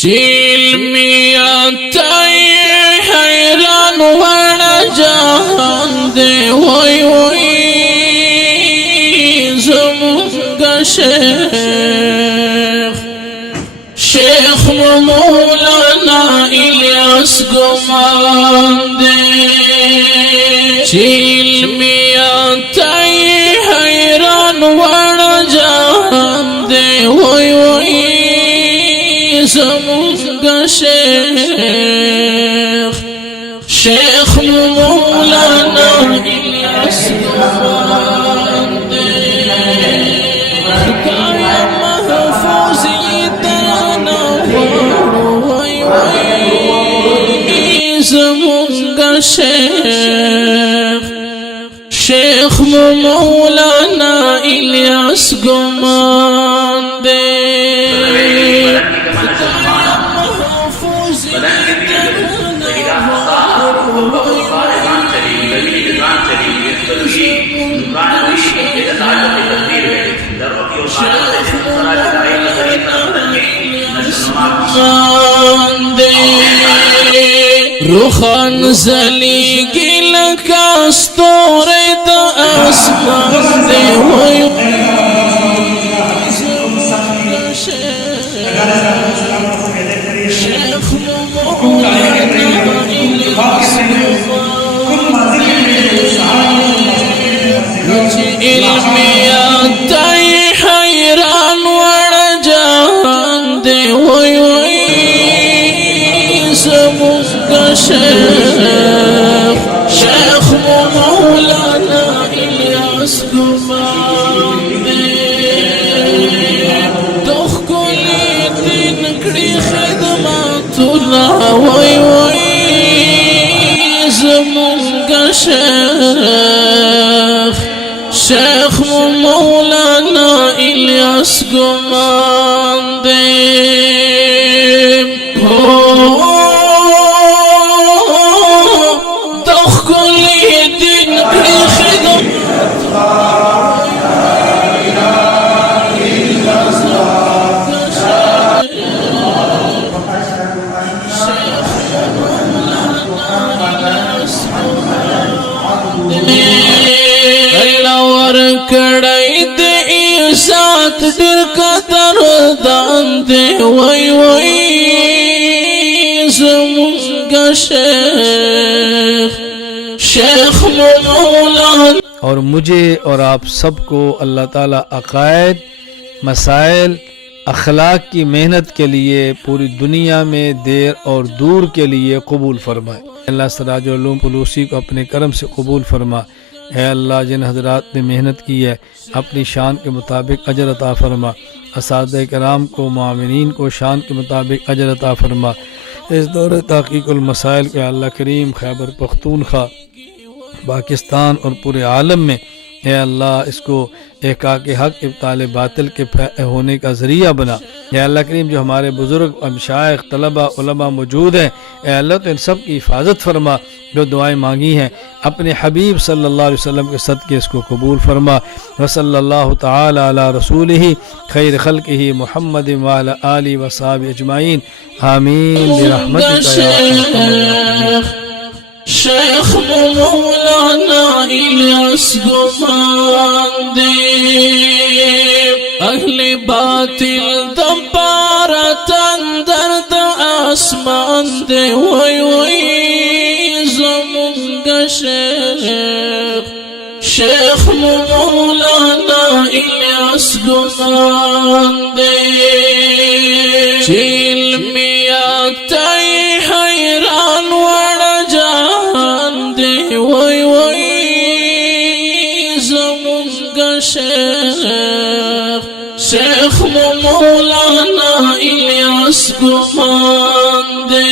चिल्मिया ताई हैरान वाला जहान दे वही वही ज़मुंगा शेख मौलाना इलियास गुमान दे चिल्मिया ताई हैरान वाला जहान दे वही वही ज़मुंगा शेख मौलाना इलियास गुमान दे खुदाया महफूज़ ये तराना वही वही ज़मुंगा शेख मौलाना इलियास गुमान दे रुखान जली गिल का स्तोरे द आसमान दे वही शेख मौलाना इलियास इल्मिया ताई हैरान वाला जहान दे वही वही ज़मुंगा शेख मौलाना इलियास गुमान दे दुख कुली दिन कड़ी खिदमतुल्ला वही वही ज़मुंगा शेख मौलाना इलियास गुमान दे दुख कुली दिन की खिदमत कड़ाई दे साथ दिल का दर्दान दे वही वही ज़मुंगा शेख मौलाना। और मुझे और आप सबको अल्लाह ताला अक़ायद मसाइल अखलाक की मेहनत के लिए पूरी दुनिया में देर और दूर के लिए कबूल फरमाए। अल्लाह सराजुल उलूम पुलूसी को अपने करम से कबूल फरमा। है अल्लाह जिन हजरात ने मेहनत की है अपनी शान के मुताबिक अजर अता फरमा। असातिज़ा कराम को मुआविनीन को शान के मुताबिक अजर अता फरमा। इस दौर तहक़ीक़ुल मसाइल के अल्लाह करीम खैबर पख्तूनख्वा पाकिस्तान और पूरे आलम में है अल्लाह इसको एहक़ाक़ हक़ इब्ताल बातिल के होने का ज़रिया बना। या अल्लाह करीम जो हमारे बुज़ुर्ग मशाइख़ तलबा उलमा मौजूद हैं अल्लाह तो इन सब की हिफाजत फरमा। जो दुआएं मांगी हैं अपने हबीब सल्लल्लाहु अलैहि वसल्लम के सदक़े इसको कबूल फरमा। व सल्लल्लाहु तआला अला रसूलिही खैर खल्क़िही मुहम्मद व अला आलिहि व सहाबिही अजमाइन आमीन बिरहमतिका या अरहमर। शेख मौलाना इलियास गुमान दे अहले बातिल दंपारा तंदर द आसमान दे वही वही ज़मुंगा शेख मौलाना इलियास गुमान दे चिल्मिया ताई हैरान वाला जहान दे वही वही ज़मुंगा शेख मौलाना इलियास गुमान दे।